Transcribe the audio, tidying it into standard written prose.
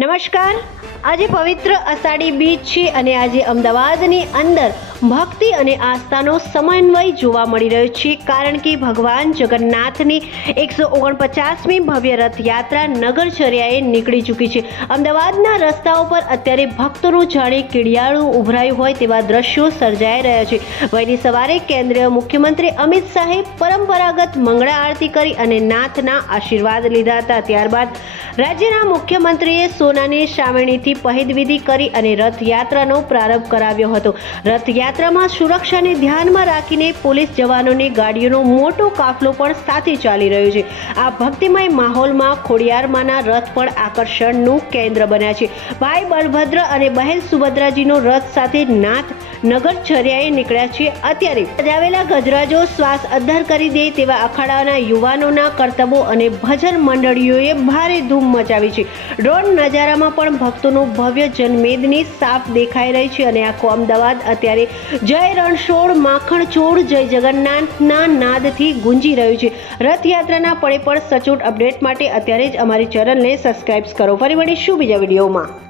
નમસ્કાર। આજે પવિત્ર અષાઢી બીજ છે અને આજે અમદાવાદની અંદર ભક્તિ અને આસ્થાનો સમન્વય જોવા મળી રહ્યો છે, કારણ કે ભગવાન જગન્નાથની 149મી ભવ્ય રથયાત્રા નગરચર્યાએ નીકળી ચૂકી છે। અમદાવાદના રસ્તાઓ પર અત્યારે ભક્તોનું જાણે કીડિયાળું ઉભરાયું હોય તેવા દ્રશ્યો સર્જાઈ રહ્યા છે। વહેલી સવારે કેન્દ્રીય મુખ્યમંત્રી અમિત શાહે પરંપરાગત મંગળા આરતી કરી અને નાથના આશીર્વાદ લીધા હતા। ત્યારબાદ રાજ્યના મુખ્યમંત્રીએ સોનાની શામણીથી પહિંદવિધિ કરી અને રથયાત્રાનો પ્રારંભ કરાવ્યો હતો। રથયાત્રામાં સુરક્ષાને ધ્યાનમાં રાખીને પોલીસ જવાનોની ગાડીઓનો મોટો કાફલો પણ સાથે ચાલી રહ્યો છે। આ ભક્તિમય માહોલમાં ખોડિયારમાંના રથ પણ આકર્ષણનું કેન્દ્ર બન્યા છે। ભાઈ બલભદ્ર અને બહેન સુભદ્રાજીનો રથ સાથે નાથ નગરચર્યાએ નીકળ્યા છે। અત્યારે સજાવેલા ગજરાજો શ્વાસ અદ્ધર કરી દે તેવા અખાડાના યુવાનોના કરતબો અને ભજન મંડળીઓએ ભારે ધૂમ મચાવી છે। ડ્રોન નજારામાં પણ ભક્તોનું ભવ્ય જનમેદની સાફ દેખાઈ રહી છે અને આખો અમદાવાદ અત્યારે જય રણછોડ માખણ ચોડ જય જગન્નાથના નાદથી ગુંજી રહ્યું છે। રથયાત્રાના પળે પળ સચોટ અપડેટ માટે અત્યારે જ અમારી ચેનલને સબસ્ક્રાઇબ કરો। ફરી મળીશું બીજા વિડીયોમાં।